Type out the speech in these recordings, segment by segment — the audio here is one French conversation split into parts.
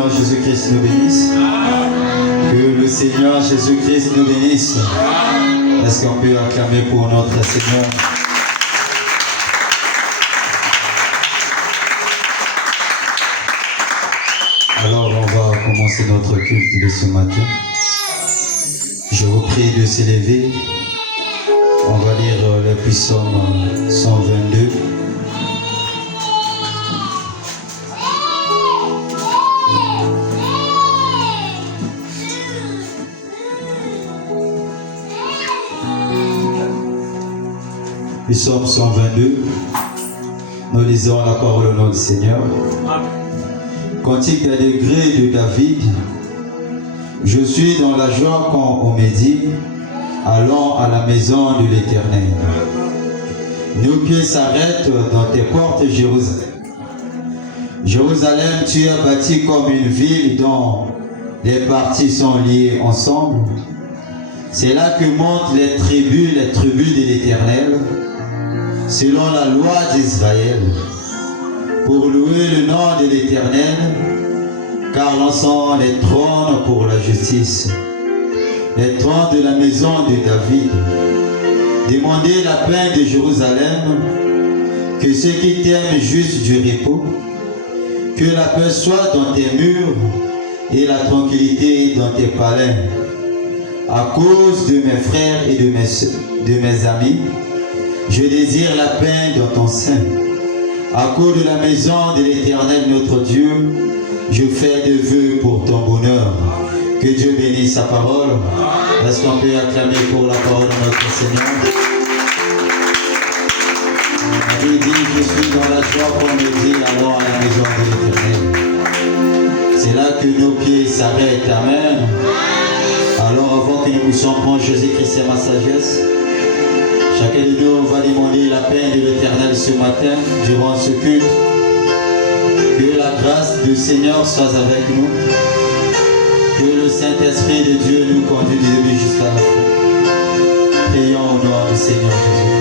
Seigneur Jésus-Christ nous bénisse. Que le Seigneur Jésus-Christ nous bénisse. Est-ce qu'on peut acclamer pour notre Seigneur? Alors on va commencer notre culte de ce matin. Je vous prie de s'élever. On va lire le psaume 122. Psaume 122. Nous lisons la parole au nom du Seigneur. Cantique des degrés de David. Je suis dans la joie quand on me dit, allons à la maison de l'Éternel. Nos pieds s'arrêtent dans tes portes, Jérusalem. Jérusalem, tu es bâti comme une ville dont les parties sont liées ensemble. C'est là que montent les tribus de l'Éternel, selon la loi d'Israël, pour louer le nom de l'Éternel, car l'encens les trônes pour la justice, les trônes de la maison de David. Demandez la paix de Jérusalem, que ceux qui t'aiment juste du repos, que la paix soit dans tes murs et la tranquillité dans tes palais. À cause de mes frères et de mes amis, je désire la paix dans ton sein. À cause de la maison de l'Éternel notre Dieu, je fais des vœux pour ton bonheur. Que Dieu bénisse sa parole. Est-ce qu'on peut acclamer pour la parole de notre Seigneur? Il dit, je suis dans la joie qu'on me dit, alors à la maison de l'Éternel. C'est là que nos pieds s'arrêtent. Amen. Alors avant que nous puissions prendre Jésus-Christ et ma sagesse, chacun de nous va demander la paix de l'Éternel ce matin, durant ce culte. Que la grâce du Seigneur soit avec nous. Que le Saint-Esprit de Dieu nous conduise du début jusqu'à la fin. Prions au nom du Seigneur Jésus-Christ.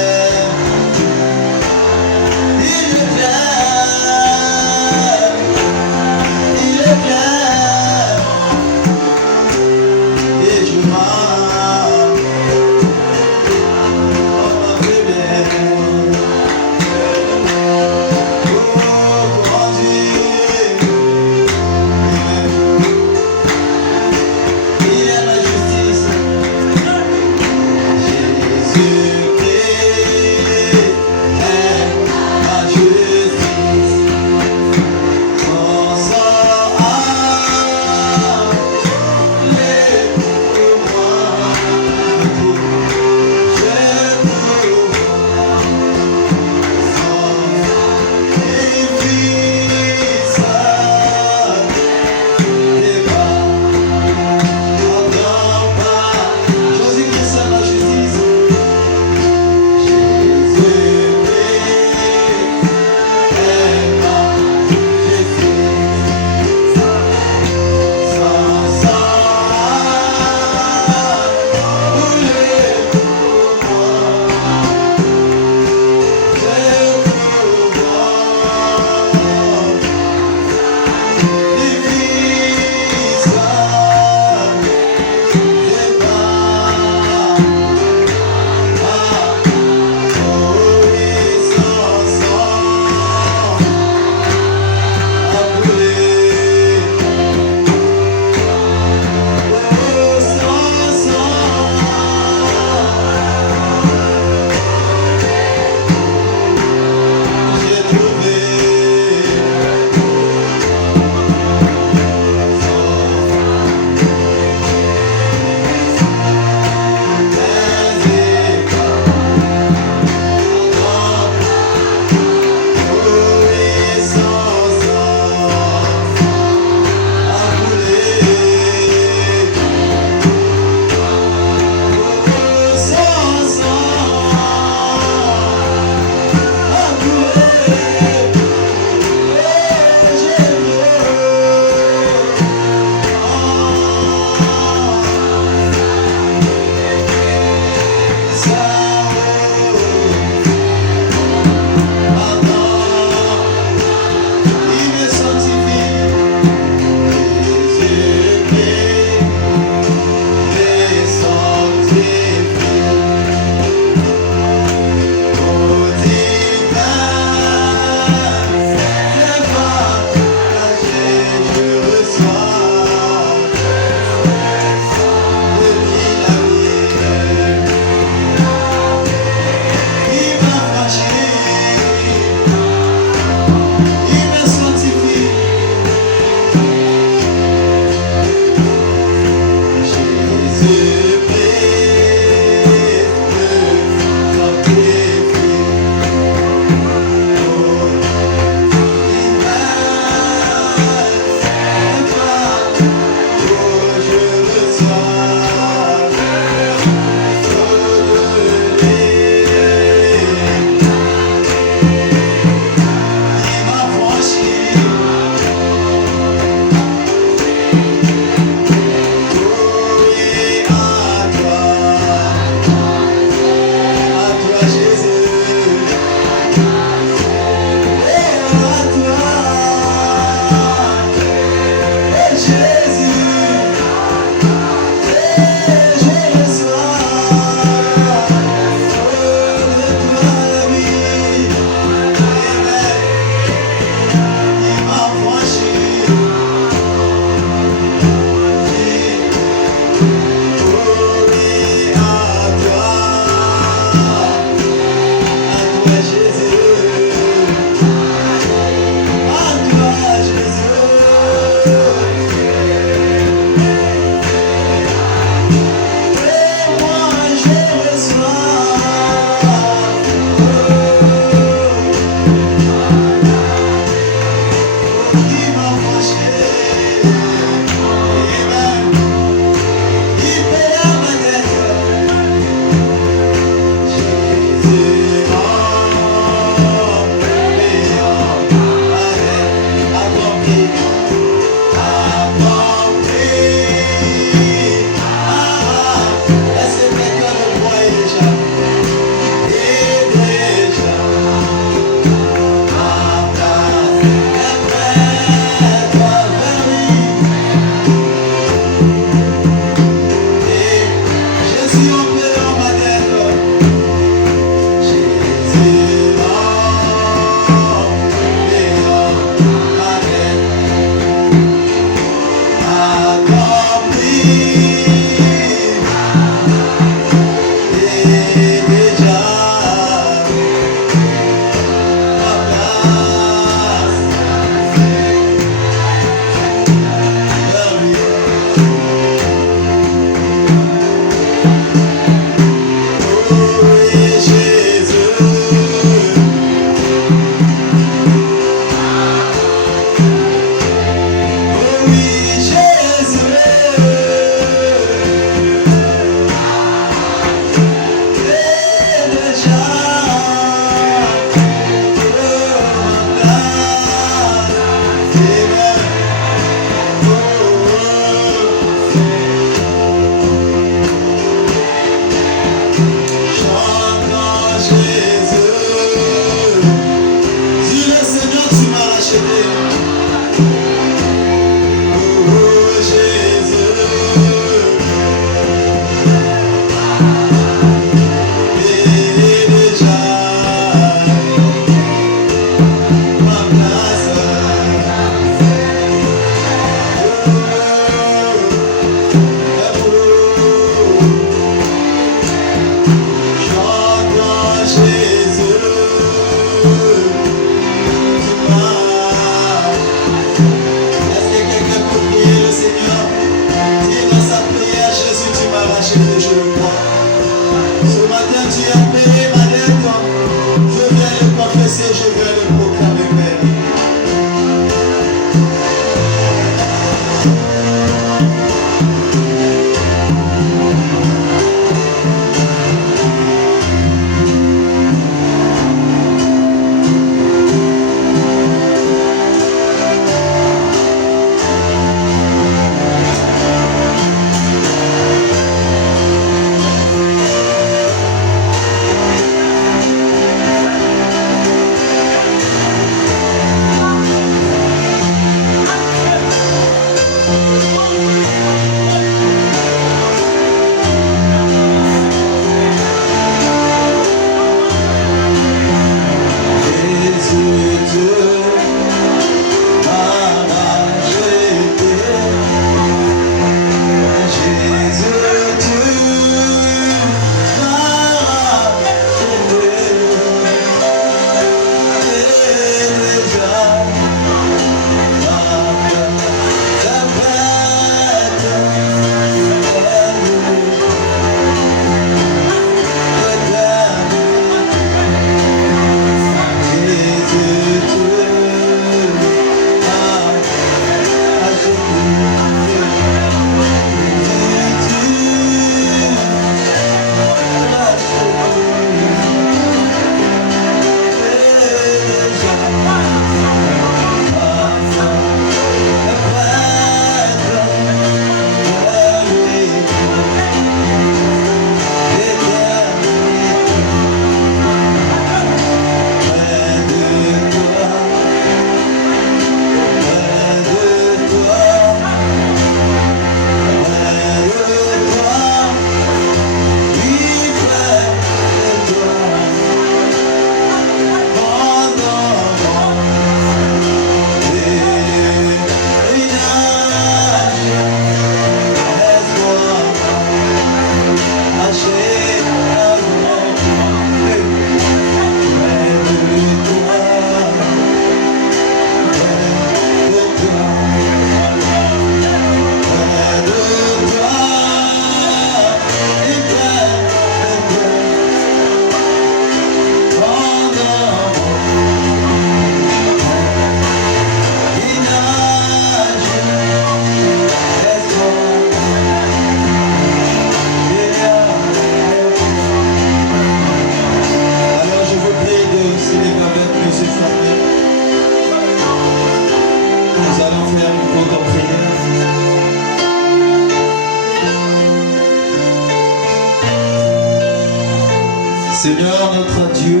Seigneur notre Dieu,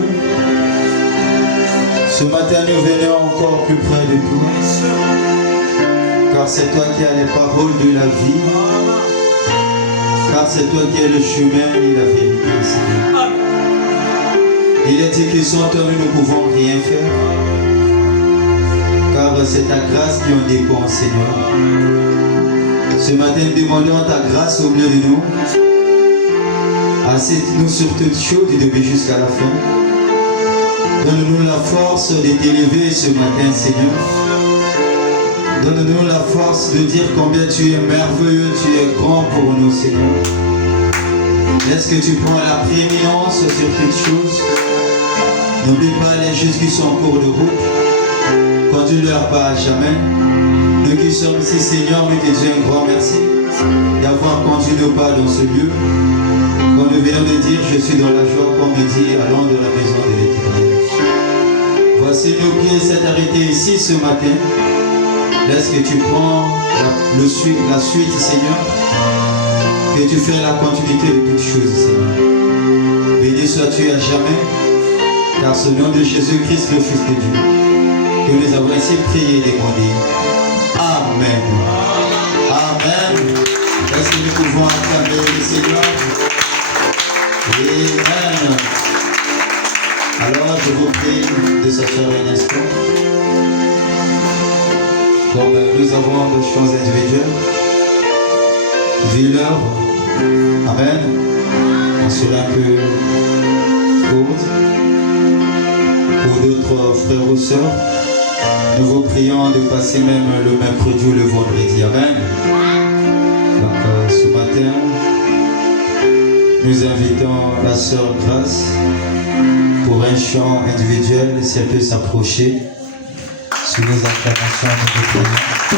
ce matin nous venons encore plus près de toi, car c'est toi qui as les paroles de la vie, car c'est toi qui es le chemin et la vérité, Seigneur. Il est dit que sans toi nous ne pouvons rien faire, car c'est ta grâce qui en dépend, Seigneur. Ce matin, nous demandons ta grâce au milieu de nous. Assieds-nous sur toutes choses du début jusqu'à la fin. Donne-nous la force de t'élever ce matin, Seigneur. Donne-nous la force de dire combien tu es merveilleux, tu es grand pour nous, Seigneur. Est-ce que tu prends la prééminence sur toutes choses? N'oublie pas les justes qui sont en cours de route. Conduis-leur pas à jamais. Nous qui sommes ici, Seigneur, nous te disons un grand merci d'avoir conduit nos pas dans ce lieu. Quand nous venons de dire, je suis dans la joie, comme me dit, allons dans la maison de l'Éternel. Voici nos pieds s'est arrêté ici ce matin. Laisse que tu prends la suite, Seigneur. Que tu fais la continuité de toutes choses, Seigneur. Béni sois-tu à jamais, car ce nom de Jésus-Christ, le Fils de Dieu, que nous avons ainsi prié et demandé. Amen. Amen. Est-ce que nous pouvons acclamer le Seigneur? Amen. Alors, je vous prie de s'asseoir un instant. Comme nous avons des choses individuelles, vu l'heure, amen, on sera un peu courte. Pour d'autres frères ou sœurs, nous vous prions de passer même le mercredi ou le vendredi, amen. Donc ce matin, nous invitons la sœur Grâce pour un chant individuel, si elle peut s'approcher. Sous les acclamations, nous vous prions.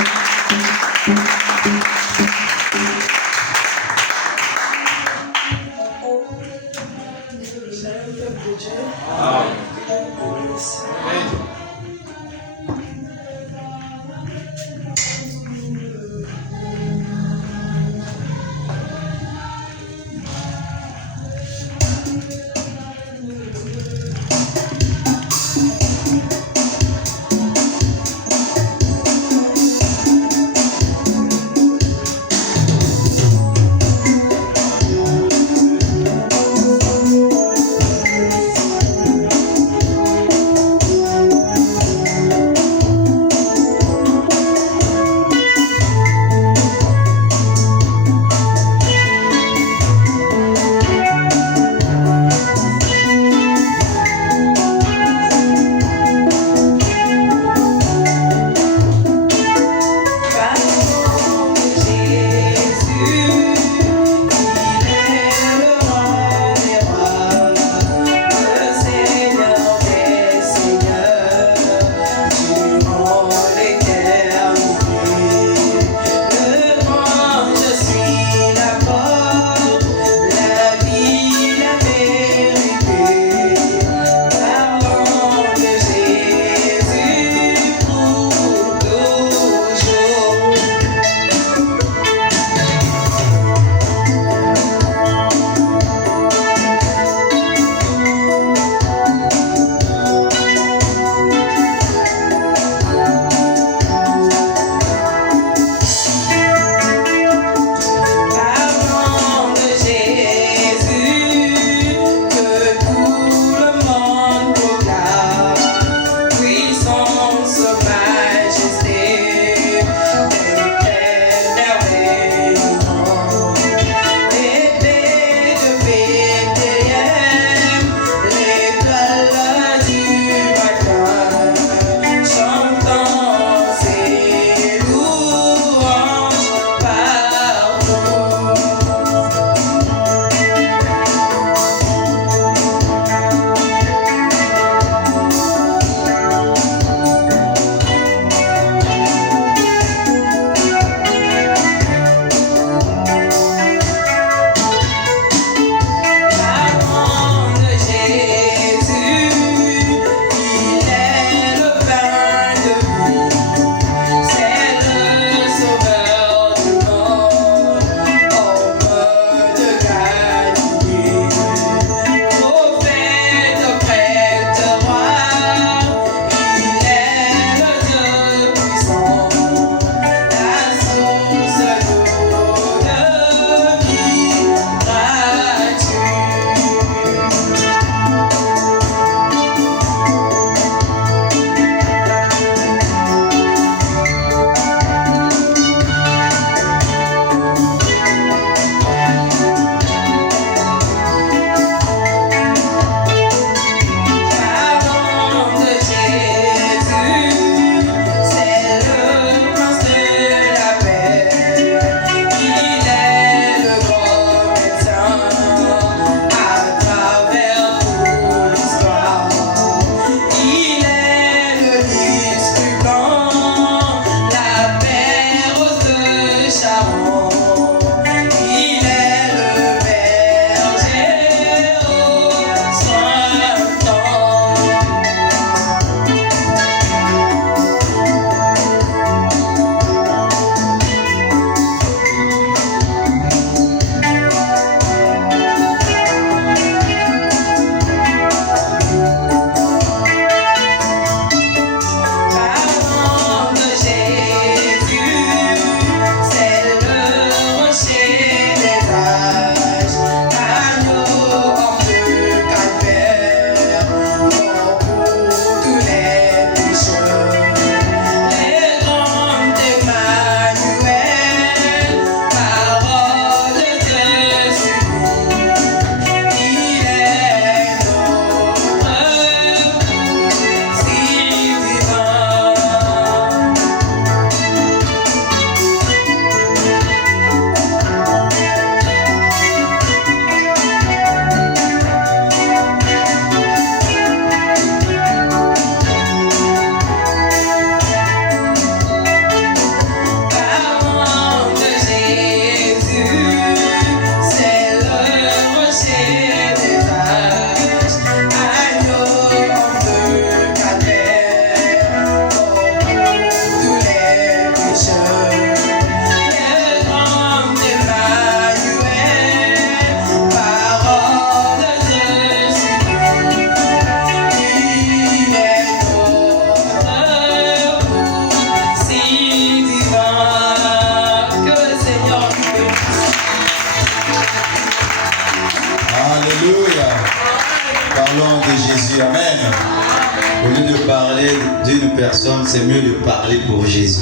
Au lieu de parler d'une personne, c'est mieux de parler pour Jésus.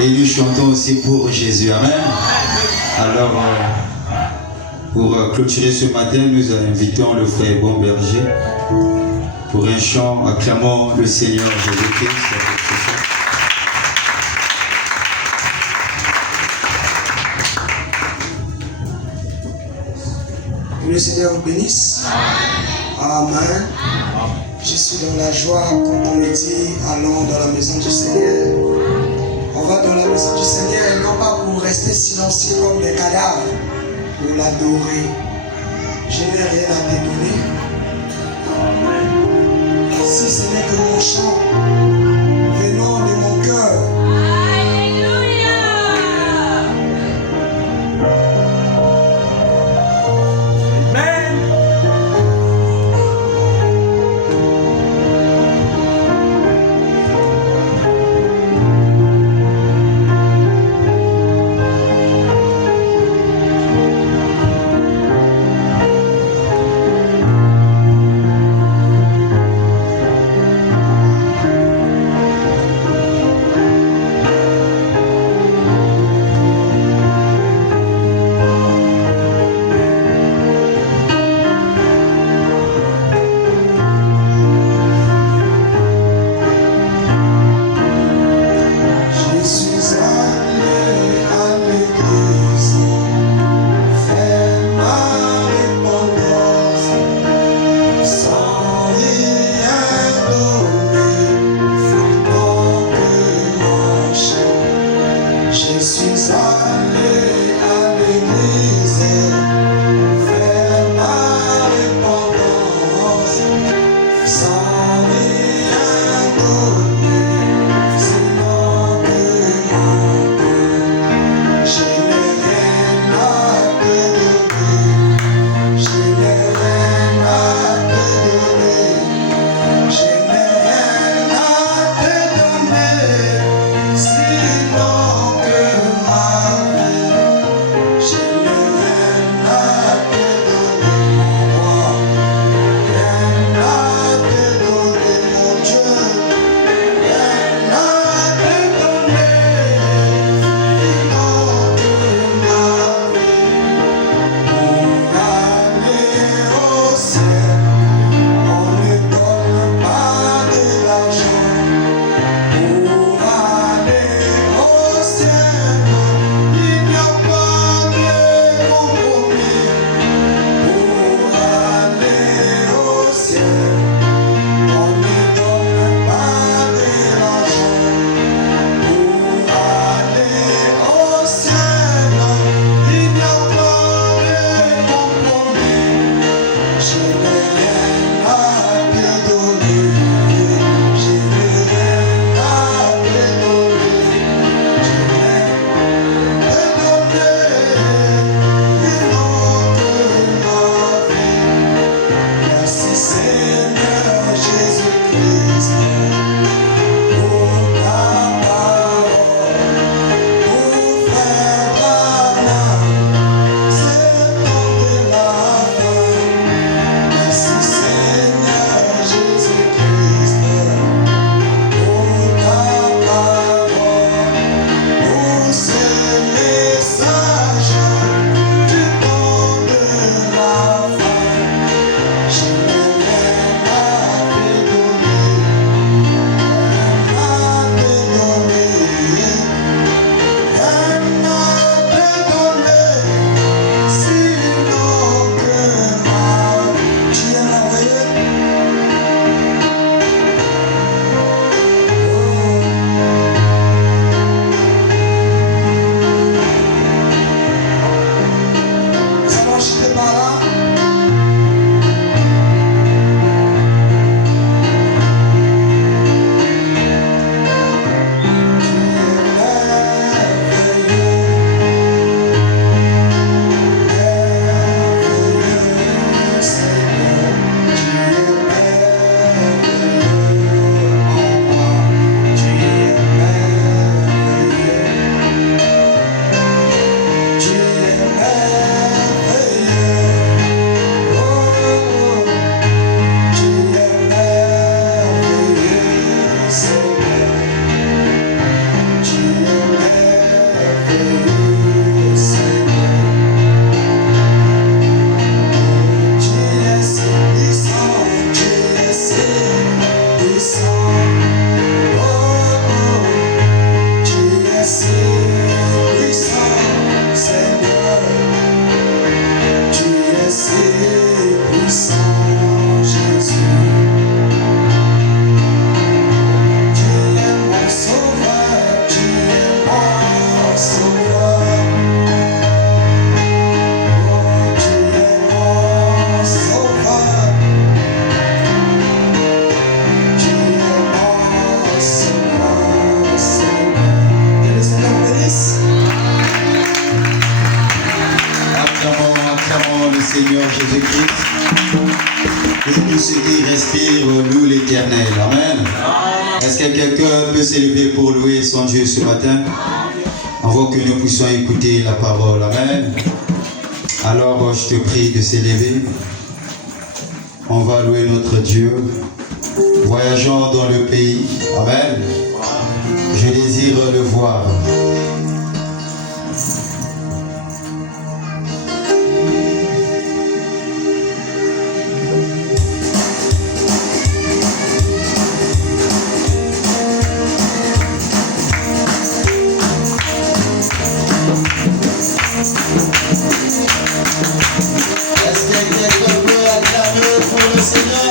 Et nous chantons aussi pour Jésus. Amen. Alors, pour clôturer ce matin, nous invitons le frère Bomberger pour un chant. Acclamons le Seigneur Jésus-Christ. Que le Seigneur vous bénisse. Amen. Je suis dans la joie quand on me dit allons dans la maison du Seigneur. On va dans la maison du Seigneur et non pas pour rester silencieux comme des cadavres, pour l'adorer. Je n'ai rien à dédonner. Si ce n'est que mon chant venant de mon cœur. l'Éternel. Amen. Est-ce que quelqu'un peut s'élever pour louer son Dieu ce matin? Avant que nous puissions écouter la parole. Amen. Alors je te prie de s'élever. On va louer notre Dieu. Voyageons dans le pays. Amen. Je désire le voir. Est-ce que quelqu'un peut acclamer pour le Seigneur?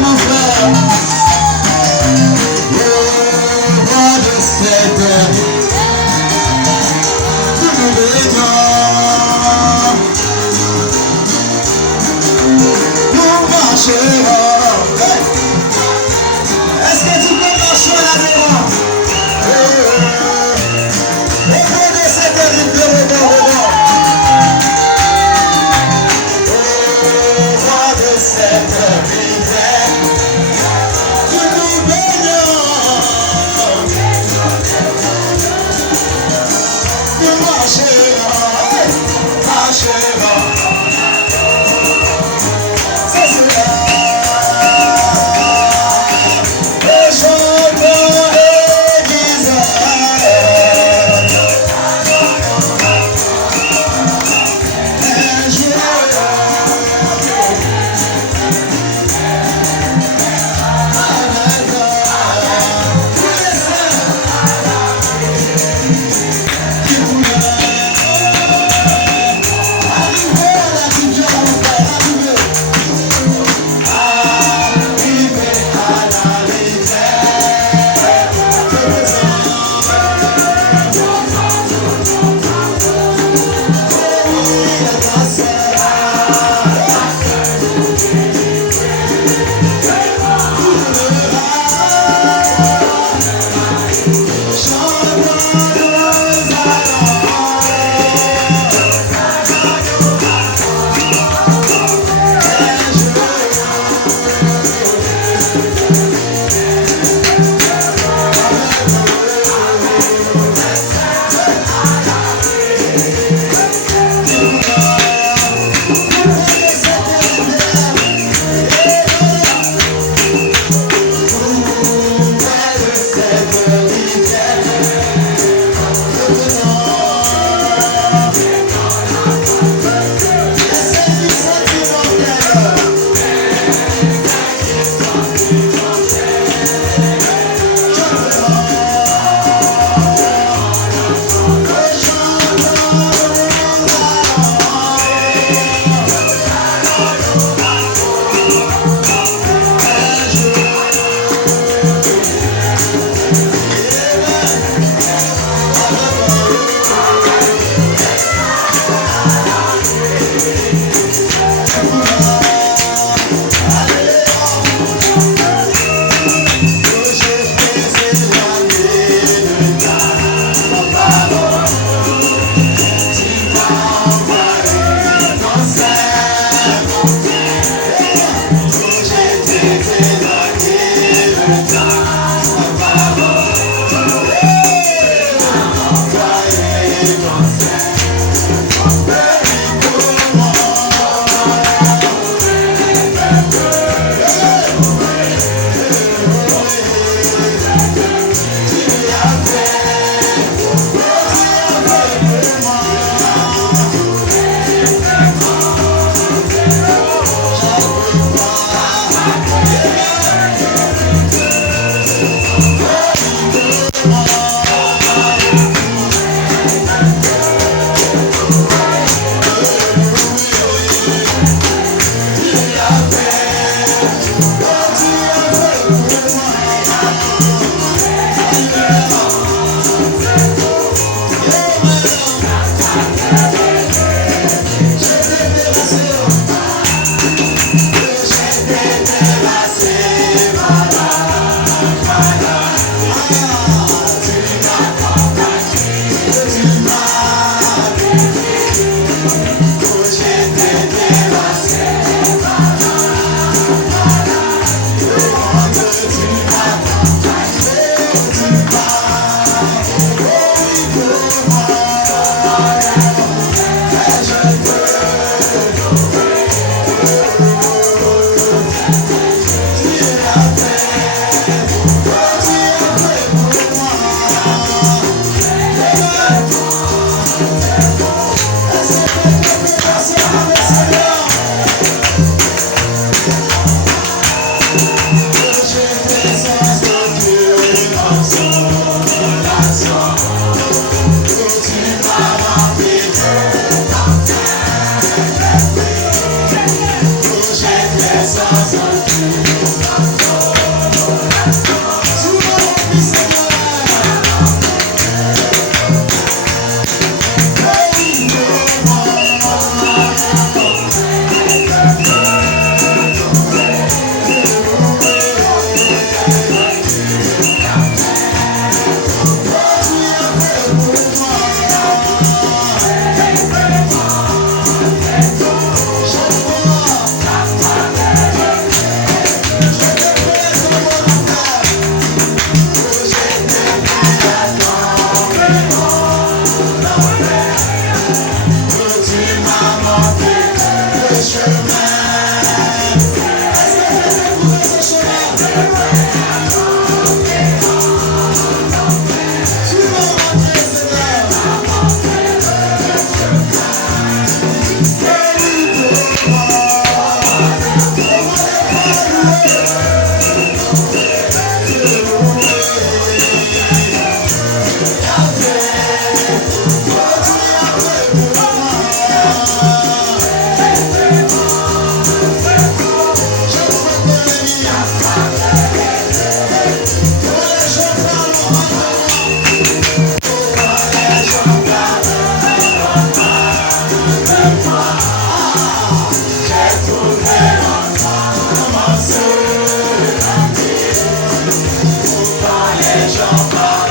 mon frère. Jean-Paul.